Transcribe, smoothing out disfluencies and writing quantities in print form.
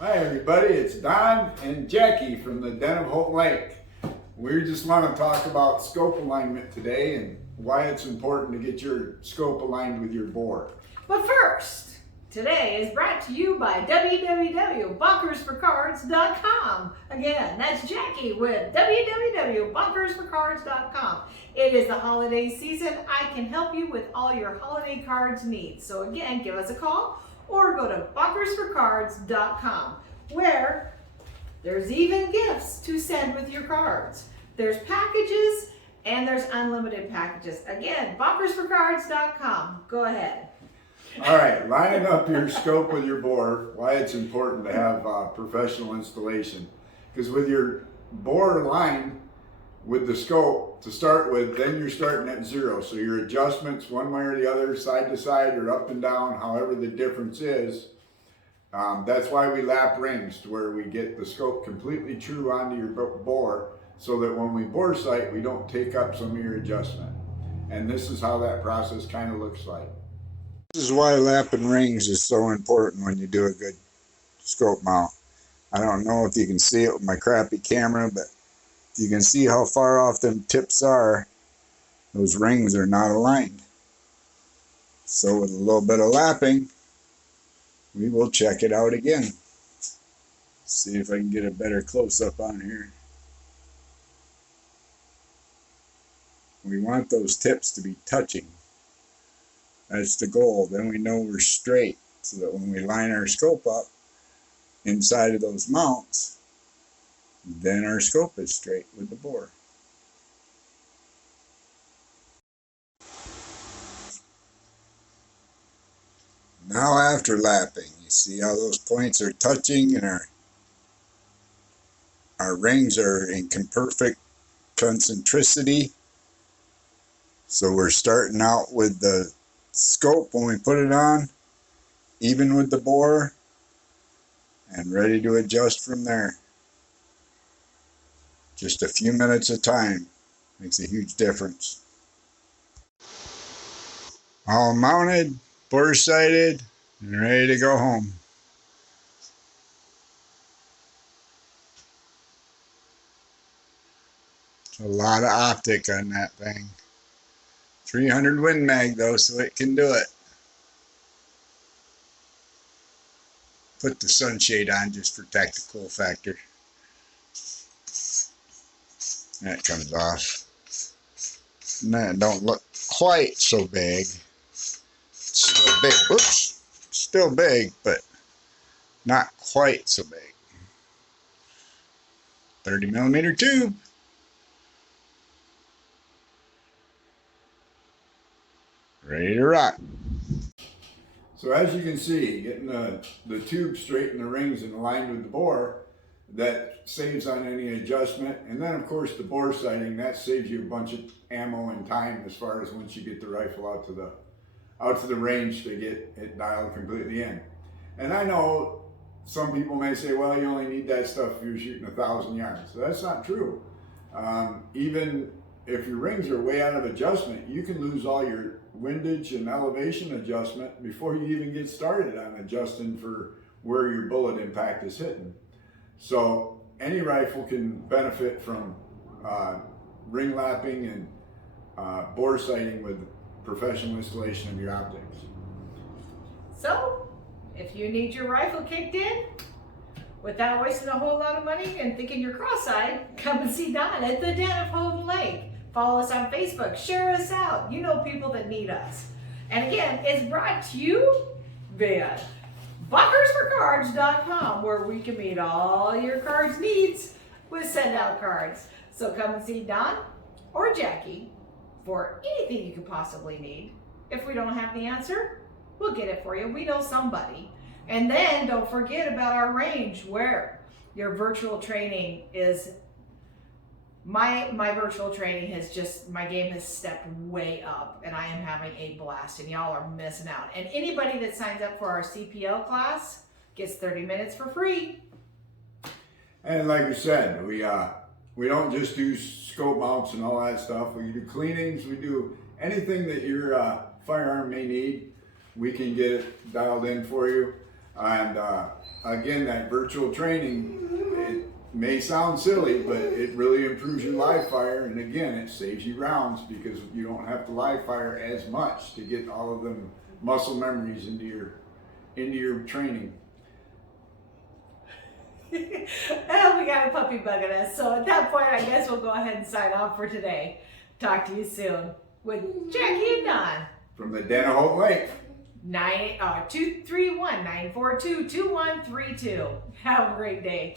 Hi everybody, it's Don and Jackie from the Den of Houghton Lake. We just want to talk about scope alignment today and why it's important to get your scope aligned with your bore. But first, today is brought to you by www.bunkersforcards.com. Again, that's Jackie with www.bunkersforcards.com. It is the holiday season. I can help you with all your holiday cards needs. So again, give us a call or go to bunkersforcards.com, where there's even gifts to send with your cards. There's packages and there's unlimited packages. Again, bunkersforcards.com. Go ahead. All right, lining up your scope with your bore, why it's important to have professional installation. Because with your bore line with the scope to start with, then you're starting at zero. So your adjustments one way or the other, side to side or up and down, however the difference is, that's why we lap rings, to where we get the scope completely true onto your bore, so that when we bore sight, we don't take up some of your adjustment. And this is how that process kind of looks like. This is why lapping rings is so important when you do a good scope mount. I don't know if you can see it with my crappy camera, but you can see how far off them tips are. Those rings are not aligned. So with a little bit of lapping, we will check it out again. See if I can get a better close-up on here. We want those tips to be touching. That's the goal. Then we know we're straight, so that when we line our scope up inside of those mounts, then our scope is straight with the bore. Now after lapping, you see how those points are touching and our rings are in perfect concentricity. So we're starting out with the scope when we put it on, even with the bore, and ready to adjust from there. Just a few minutes of time makes a huge difference. All mounted, bore sighted, and ready to go home. It's a lot of optic on that thing. 300 Win Mag though, so it can do it. Put the sunshade on just for tactical factor. That comes off. And that don't look quite so big. It's still big. Whoops. Still big, but not quite so big. 30mm tube. Ready to rock. So as you can see, getting the tube straight in the rings and aligned with the bore, that saves on any adjustment. And then of course the bore sighting, that saves you a bunch of ammo and time as far as once you get the rifle out to the range to get it dialed completely in. And I know some people may say, well, you only need that stuff if you're shooting 1,000 yards. So that's not true. Even if your rings are way out of adjustment, you can lose all your windage and elevation adjustment before you even get started on adjusting for where your bullet impact is hitting. So any rifle can benefit from ring lapping and bore sighting with professional installation of your optics. So, if you need your rifle kicked in without wasting a whole lot of money and thinking you're cross-eyed, come and see Don at the Den of Houghton Lake. Follow us on Facebook, share us out. You know people that need us. And again, it's brought to you via bunkersforcards.com, where we can meet all your cards needs with send out cards. So come and see Don or Jackie for anything you could possibly need. If we don't have the answer, we'll get it for you. We know somebody. And then don't forget about our range, where your virtual training is. My virtual training has just, my game has stepped way up, and I am having a blast, and y'all are missing out. And anybody that signs up for our CPL class gets 30 minutes for free. And like you said, we don't just do scope mounts and all that stuff. We do cleanings, we do anything that your firearm may need. We can get it dialed in for you. And again, that virtual training, it may sound silly, but it really improves your live fire. And again, it saves you rounds because you don't have to live fire as much to get all of them muscle memories into your training. Well, we got a puppy bugging us, so at that point, I guess we'll go ahead and sign off for today. Talk to you soon with Jackie and Don. From the Den of Hope Lake. 231-942-2132. Have a great day.